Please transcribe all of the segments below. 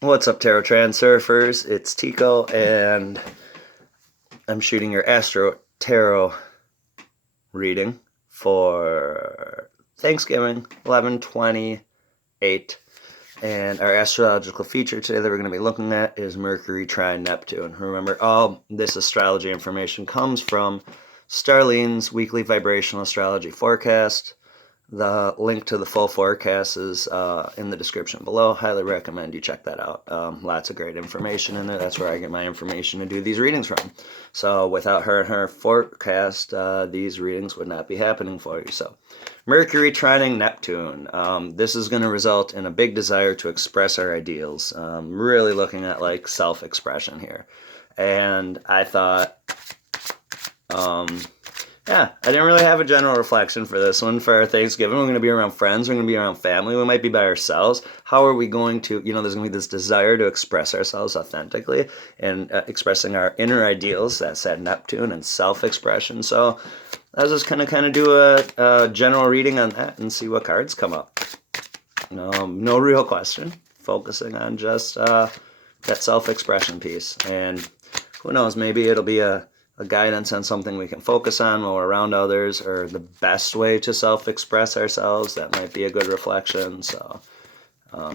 What's up, Tarot Transurfers? It's Tico, and I'm shooting your Astro Tarot reading for Thanksgiving, 11/28. And our astrological feature today that we're going to be looking at is Mercury Trine Neptune. Remember, all this astrology information comes from Starlene's weekly vibrational astrology forecast. The link to the full forecast is in the description below. Highly recommend you check that out. Lots of great information in there. That's where I get my information to do these readings from. So without her and her forecast, these readings would not be happening for you. So Mercury trining Neptune. This is going to result in a big desire to express our ideals. Really looking at like self-expression here. And I thought... yeah, I didn't really have a general reflection for this one. For our Thanksgiving, we're going to be around friends, we're going to be around family, we might be by ourselves. How are we going to, there's going to be this desire to express ourselves authentically and expressing our inner ideals. That's that Neptune and self-expression. So I was just going to kind of do a general reading on that and see what cards come up. No real question, focusing on just that self-expression piece. And who knows, maybe it'll be a guidance on something we can focus on while we're around others, or the best way to self-express ourselves. That might be a good reflection. So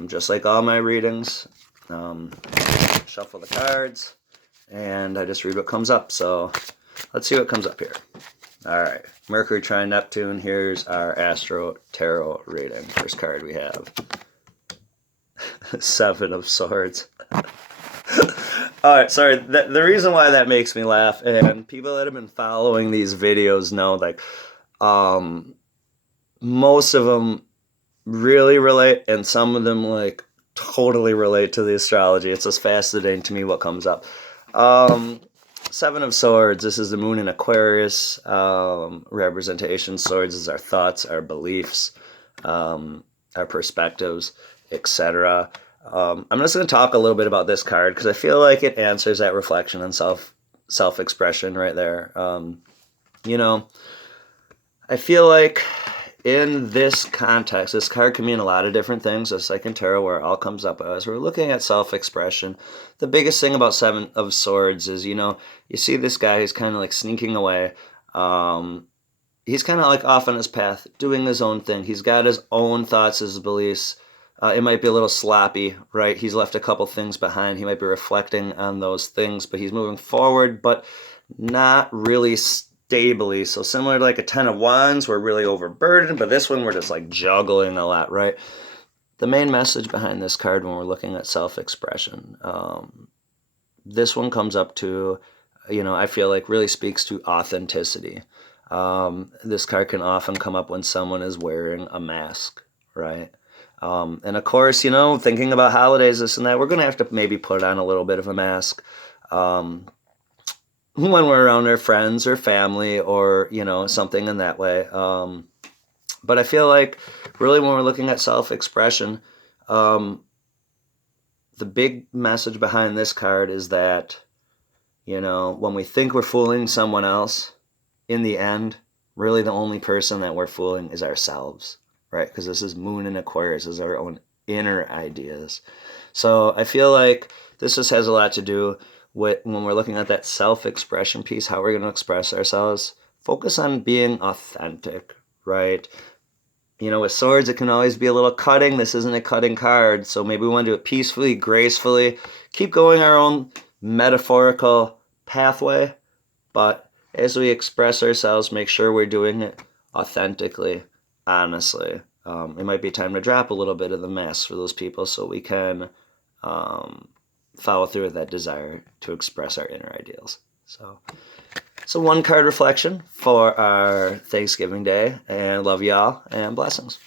just like all my readings, shuffle the cards and I just read what comes up. So let's see what comes up here. All right, Mercury Trine Neptune. Here's our Astro Tarot reading. First card we have Seven of Swords. All right, sorry. The reason why that makes me laugh, and people that have been following these videos know, like, most of them really relate, and some of them, like, totally relate to the astrology. It's just fascinating to me what comes up. Seven of Swords. This is the moon in Aquarius. Representation. Swords is our thoughts, our beliefs, our perspectives, etc. I'm just going to talk a little bit about this card because I feel like it answers that reflection and self-expression right there. I feel like in this context, this card can mean a lot of different things, just like in tarot where it all comes up as we're looking at self-expression. The biggest thing about Seven of Swords is, you see this guy who's kind of like sneaking away. He's kind of like off on his path, doing his own thing. He's got his own thoughts, his beliefs. It might be a little sloppy, right? He's left a couple things behind. He might be reflecting on those things, but he's moving forward, but not really stably. So similar to like a Ten of Wands, we're really overburdened, but this one we're just like juggling a lot, right? The main message behind this card when we're looking at self-expression, this one comes up to, I feel like really speaks to authenticity. This card can often come up when someone is wearing a mask, right? And of course, thinking about holidays, this and that, we're going to have to maybe put on a little bit of a mask when we're around our friends or family or, something in that way. But I feel like really when we're looking at self-expression, the big message behind this card is that, when we think we're fooling someone else, in the end, really the only person that we're fooling is ourselves. Right, because this is moon in Aquarius, this is our own inner ideas. So I feel like this just has a lot to do with when we're looking at that self-expression piece, how we're going to express ourselves. Focus on being authentic, right? With swords, it can always be a little cutting. This isn't a cutting card, so maybe we want to do it peacefully, gracefully. Keep going our own metaphorical pathway, but as we express ourselves, make sure we're doing it authentically. Honestly, it might be time to drop a little bit of the mask for those people so we can follow through with that desire to express our inner ideals. So one card reflection for our Thanksgiving Day, and love y'all, and blessings.